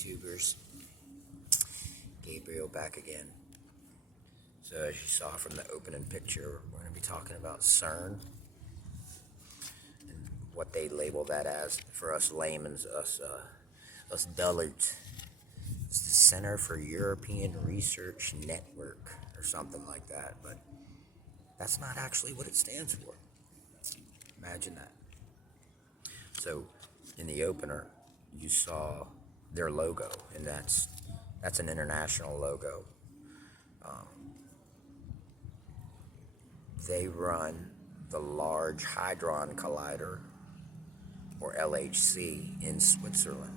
YouTubers. Gabriel back again. So as you saw from the opening picture, we're going to be talking about CERN and what they label that as for us laymen, us dullards. It's the Center for European Research Network or something like that, but that's not actually what it stands for. Imagine that. So in the opener, you saw their logo, and that's an international logo. They run the Large Hadron Collider, or LHC, in Switzerland.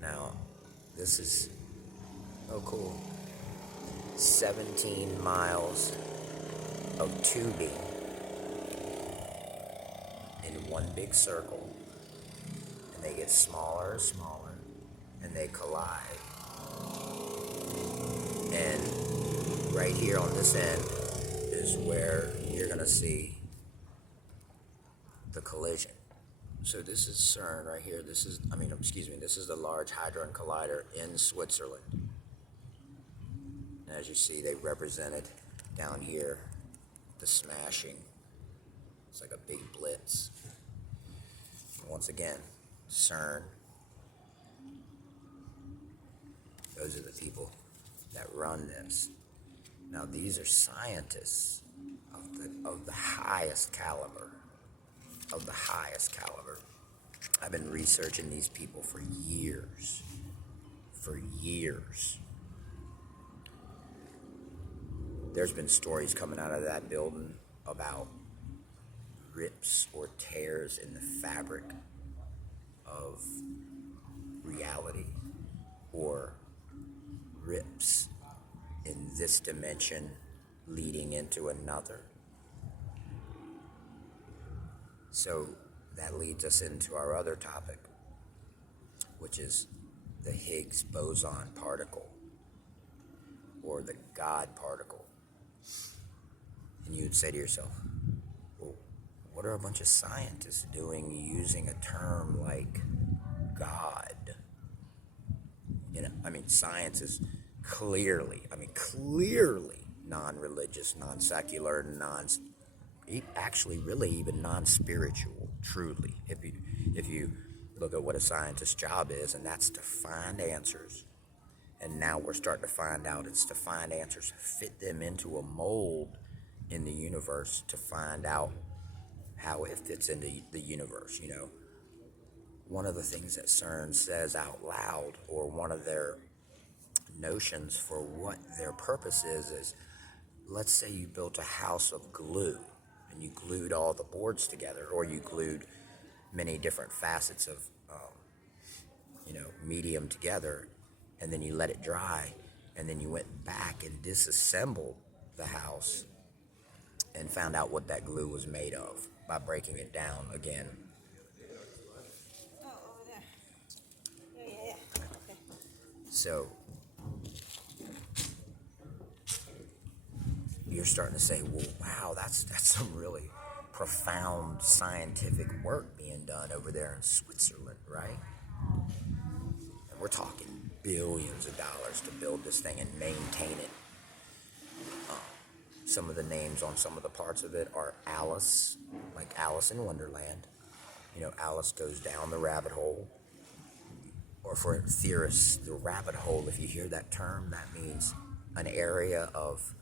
Now, this is, oh cool, 17 miles of tubing in one big circle, and they get smaller and smaller, and they collide. And right here on this end is where you're going to see the collision. So this is CERN right here. This is the Large Hadron Collider in Switzerland. And as you see, they represented down here the smashing. It's like a big blitz. Once again, CERN. Those are the people that run this. Now these are scientists of the highest caliber. I've been researching these people for years. There's been stories coming out of that building about rips or tears in the fabric of reality, or rips in this dimension leading into another. So that leads us into our other topic, which is the Higgs boson particle, or the God particle. And you'd say to yourself, well, what are a bunch of scientists doing using a term like God? Science is clearly non-religious, non-secular, actually really even non-spiritual, truly. If you look at what a scientist's job is, and that's to find answers. And now we're starting to find out it's to find answers, fit them into a mold in the universe to find out how it fits into the universe, One of the things that CERN says out loud, or one of their notions for what their purpose is let's say you built a house of glue and you glued all the boards together, or you glued many different facets of medium together, and then you let it dry, and then you went back and disassembled the house and found out what that glue was made of by breaking it down again. Oh, over there. Yeah. Okay. So you're starting to say, well, wow, that's some really profound scientific work being done over there in Switzerland, right? And we're talking billions of dollars to build this thing and maintain it. Some of the names on some of the parts of it are Alice, like Alice in Wonderland. Alice goes down the rabbit hole. Or for theorists, the rabbit hole, if you hear that term, that means an area of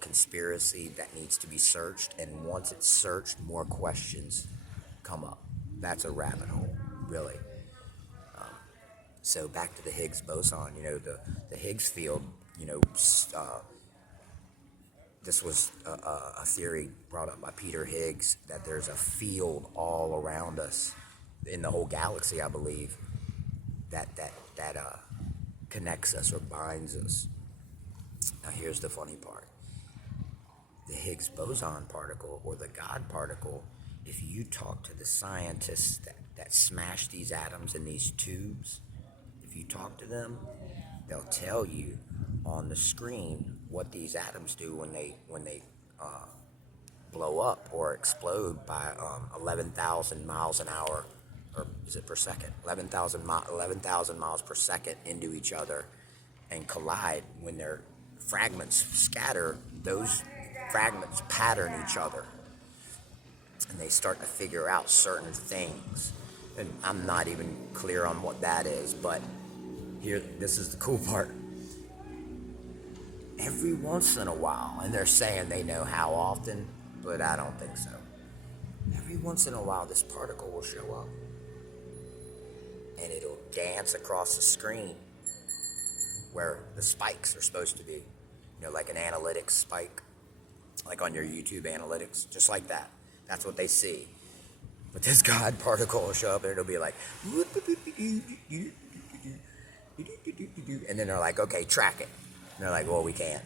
conspiracy that needs to be searched, and once it's searched, more questions come up. That's a rabbit hole, really. So back to the Higgs boson, the Higgs field, this was a theory brought up by Peter Higgs, that there's a field all around us in the whole galaxy, I believe, that connects us or binds us. Now here's the funny part. The Higgs boson particle, or the God particle, if you talk to the scientists that smash these atoms in these tubes, if you talk to them, they'll tell you on the screen what these atoms do when they blow up or explode by 11,000 miles an hour, or is it per second? 11,000 miles per second into each other and collide. When their fragments scatter, those fragments pattern each other. And they start to figure out certain things. And I'm not even clear on what that is, but here, this is the cool part. Every once in a while, and they're saying they know how often, but I don't think so. Every once in a while, this particle will show up, and it'll dance across the screen where the spikes are supposed to be. You know, like an analytics spike, like on your YouTube analytics, just like that. That's what they see. But this God particle will show up, and it'll be like, and then they're like, okay, track it. And they're like, well, we can't.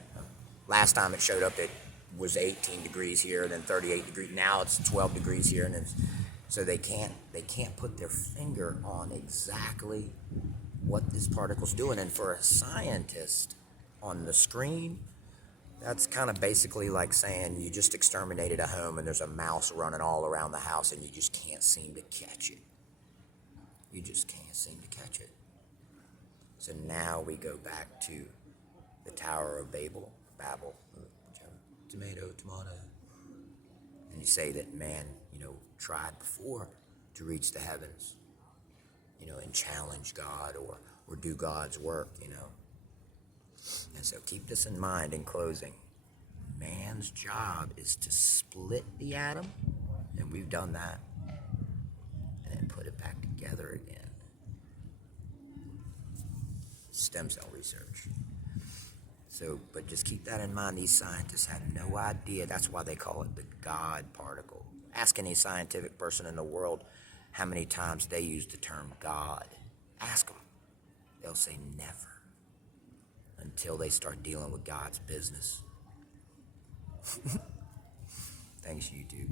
Last time it showed up, it was 18 degrees here, then 38 degrees. Now it's 12 degrees here, and so they can't put their finger on exactly what this particle's doing. And for a scientist on the screen, that's kind of basically like saying you just exterminated a home and there's a mouse running all around the house and you just can't seem to catch it. You just can't seem to catch it. So now we go back to the Tower of Babel, tomato, and you say that man, tried before to reach the heavens, and challenge God or do God's work, And so keep this in mind in closing. Man's job is to split the atom, and we've done that, and then put it back together again. Stem cell research. So, but just keep that in mind. These scientists have no idea. That's why they call it the God particle. Ask any scientific person in the world how many times they use the term God. Ask them. They'll say never. Until they start dealing with God's business. Thanks, YouTube.